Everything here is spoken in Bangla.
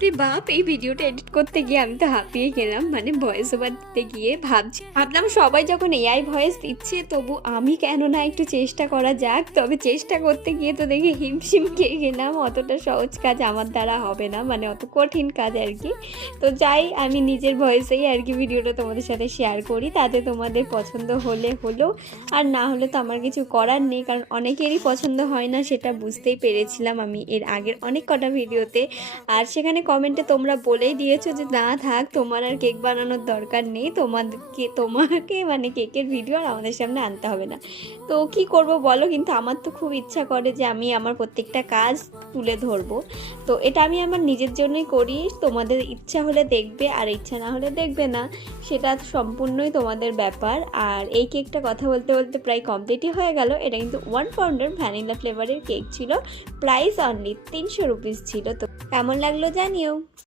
বাপরে বাপ, এই ভিডিওটা এডিট করতে গিয়ে আমি তো হাঁপিয়ে গেলাম। মানে ভয়েস ওভার দিতে গিয়ে ভাবলাম সবাই যখন এআই ভয়েস দিচ্ছে তবু আমি কেন না একটু চেষ্টা করা যাক। তবে চেষ্টা করতে গিয়ে তো দেখি হিমশিম খেয়ে গেলাম। অতটা সহজ কাজ আমার দ্বারা হবে না, মানে অত কঠিন কাজ আর কি। তো যাই, আমি নিজের ভয়েসেই আর কি ভিডিওটা তোমাদের সাথে শেয়ার করি, তাতে তোমাদের পছন্দ হলে হলো, আর না হলে তো আমার কিছু করার নেই। কারণ অনেকেরই পছন্দ হয় না, সেটা বুঝতেই পেরেছিলাম আমি এর আগের অনেক কটা ভিডিওতে। আর সেখানে কমেন্টে তোমরা বলেই দিয়েছো যে না থাক, তোমার আর কেক বানানোর দরকার নেই, তোমাকে মানে কেকের ভিডিও আর আমাদের সামনে আনতে হবে না। তো কি করব বলো, কিন্তু আমার তো খুব ইচ্ছা করে যে আমি আমার প্রত্যেকটা কাজ তুলে ধরবো। তো এটা আমি আমার নিজের জন্যই করি। তোমাদের ইচ্ছা হলে দেখবে আর ইচ্ছা না হলে দেখবে না, সেটা সম্পূর্ণই তোমাদের ব্যাপার। আর এই কেকটা কথা বলতে বলতে প্রায় কমপ্লিটই হয়ে গেল। এটা কিন্তু 1 পাউন্ডের ভ্যানিলা ফ্লেভারের কেক ছিল, প্রাইস অনলি 300 রুপিস ছিল। তো কেমন লাগলো জানিও।